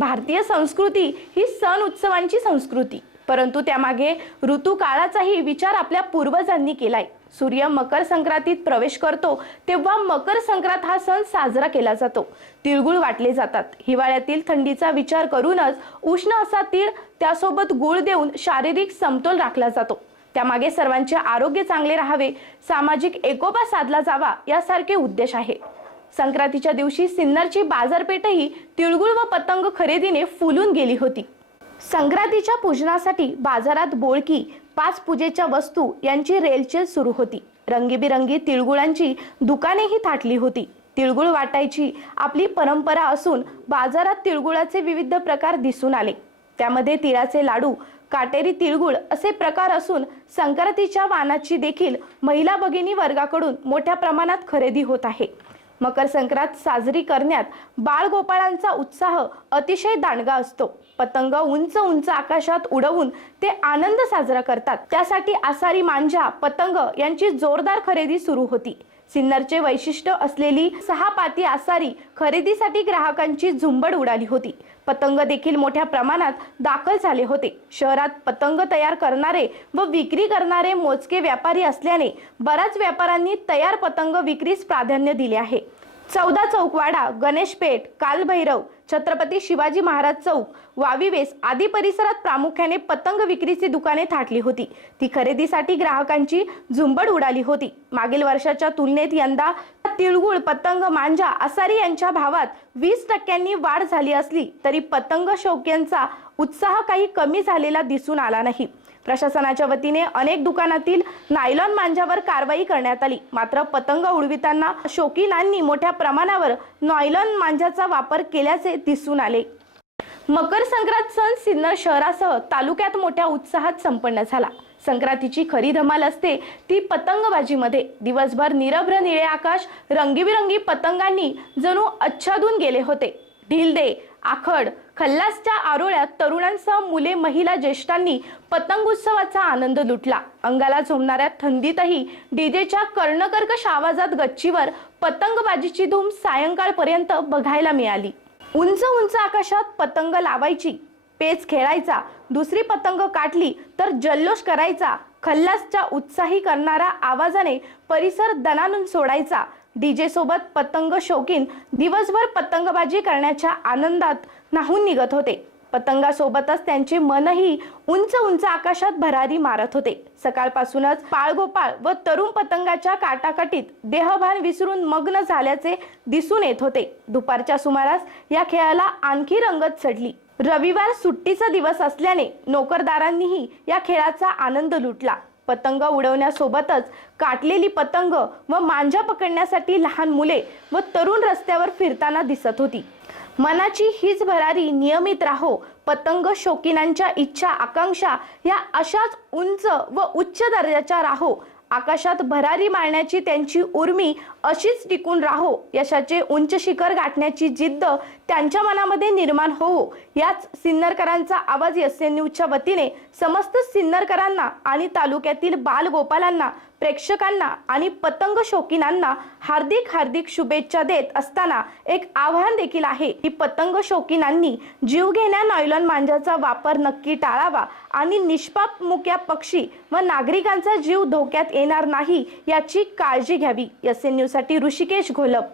भारतीय संस्कृती ही सण उत्सवांची संस्कृती. परंतु त्यामागे ऋतुकाळाचाही विचार आपल्या पूर्वजांनी केलाय. सूर्य मकर संक्रांतीत प्रवेश करतो तेव्हा मकर संक्रांत हा सण साजरा केला जातो. तिळगुळ वाटले जातात. हिवाळ्यातील थंडीचा विचार करूनच उष्ण असा तीळ त्यासोबत गुळ देऊन शारीरिक समतोल राखला जातो. त्यामागे सर्वांचे आरोग्य चांगले राहावे सामाजिक एकोपा साधला जावा यासारखे उद्देश आहे. संक्रांतीच्या दिवशी सिन्नरची बाजारपेठही तिळगुळ व पतंग खरेदीने फुलून गेली होती. संक्रांतीच्या पूजनासाठी बाजारात बोळकी पाच पूजेच्या वस्तू यांची रेलचेल सुरू होती. रंगीबिरंगी तिळगुळांची दुकानेही थाटली होती. तिळगुळ वाटायची आपली परंपरा असून बाजारात तिळगुळाचे विविध प्रकार दिसून आले. त्यामध्ये तिळाचे लाडू काटेरी तिळगुळ असे प्रकार असून संक्रांतीच्या वानाची देखील महिला भगिनी वर्गाकडून मोठ्या प्रमाणात खरेदी होत आहे. मकर संक्रांत साजरी करण्यात बाळगोपाळांचा उत्साह अतिशय दांडगा असतो. पतंग उंच उंच आकाशात उडवून ते आनंद साजरा करतात. त्यासाठी आसारी मांजा पतंग यांची जोरदार खरेदी सुरू होती. सिन्नरचे वैशिष्ट्य असलेली सहा पाती आसारी खरेदीसाठी ग्राहकांची झुंबड उडाली होती. पतंग देखील मोठ्या प्रमाणात दाखल झाले होते. शहरात पतंग तयार करणारे व विक्री करणारे मोजके व्यापारी असल्याने बऱ्याच व्यापाऱ्यांनी तयार पतंग विक्रीस प्राधान्य दिले आहे. चौदा चौकवाडा गणेशपेठ कालभैरव छत्रपती शिवाजी महाराज चौक वावीवेस आदी परिसरात प्रामुख्याने पतंग विक्रीची दुकाने थाटली होती. ती खरेदीसाठी ग्राहकांची झुंबड उडाली होती. मागील वर्षाच्या तुलनेत यंदा तिळगुळ पतंग मांजा असारी यांच्या भावात वीस टक्क्यांनी वाढ झाली असली तरी पतंग शौक्यांचा उत्साह काही कमी झालेला दिसून आला नाही. प्रशासनाच्या वतीने अनेक दुकानातील नायलॉन मांजावर कारवाई करण्यात आली. मात्र पतंग उडविताना शौकीनांनी मोठ्या प्रमाणावर नायलॉन मांजाचा वापर केल्याचे दिसून आले. मकर संक्रांत सण सिन्नर शहरासह तालुक्यात मोठ्या उत्साहात संपन्न झाला. संक्रांतीची खरी धमाल असते ती पतंगबाजीमध्ये. दिवसभर निरभ्र निळे आकाश रंगीबिरंगी पतंगांनी जणू आच्छादून गेले होते. ढिलदे आखड खल्लासच्या आरोळ्यात तरुणांसह मुले महिला ज्येष्ठांनी पतंग उत्सवाचा आनंद लुटला. अंगाला झोमणाऱ्या थंडीतही डीजेच्या कर्णकर्कश आवाजात गच्चीवर पतंगबाजीची धूम सायंकाळपर्यंत बघायला मिळाली. उंच उंच आकाशात पतंग लावायची पेच खेळायचा दुसरी पतंग काटली तर जल्लोष करायचा खल्लासच्या उत्साही करणारा आवाजाने परिसर दणानून सोडायचा डीजे सोबत पतंग शौकीन दिवसभर पतंगबाजी करण्याच्या आनंदात नाहून निघत होते. पतंगासोबतच त्यांचे मनही उंच उंच आकाशात भरारी मारत होते. सकाळपासूनच पाळगोपाळ व तरुण पतंगाच्या काटाकाटीत देहभान विसरून मग्न झाल्याचे दिसून येत होते. दुपारच्या सुमारास या खेळाला आणखी रंगत चढली. रविवार सुट्टीचा दिवस असल्याने नोकरदारांनीही या खेळाचा आनंद लुटला. पतंग उडवण्यासोबतच काटलेली पतंग व मांजा पकडण्यासाठी लहान मुले व तरुण रस्त्यावर फिरताना दिसत होती. मनाची हीच भरारी नियमित राहो पतंग शौकीनांच्या इच्छा आकांक्षा या अशाच उंच व उच्च दर्जाच्या राहो आकाशात भरारी मारण्याची त्यांची उर्मी अशीच टिकून राहो यशाचे उंच शिखर गाठण्याची जिद्द त्यांच्या मनामध्ये निर्माण होवो. याच सिन्नरकरांचा आवाज एस एन न्यूजच्या वतीने समस्त सिन्नरकरांना आणि तालुक्यातील बालगोपालांना प्रेक्षकांना आणि पतंग शौकीनांना हार्दिक हार्दिक शुभेच्छा देत असताना एक आव्हान देखील आहे की पतंग शौकीनांनी जीवघेण्या नॉयलॉन मांजाचा वापर नक्की टाळावा आणि निष्पाप मुक्या पक्षी व नागरिकांचा जीव धोक्यात येणार नाही याची काळजी घ्यावी. एस एन न्यूजसाठी ऋषिकेश घोलप.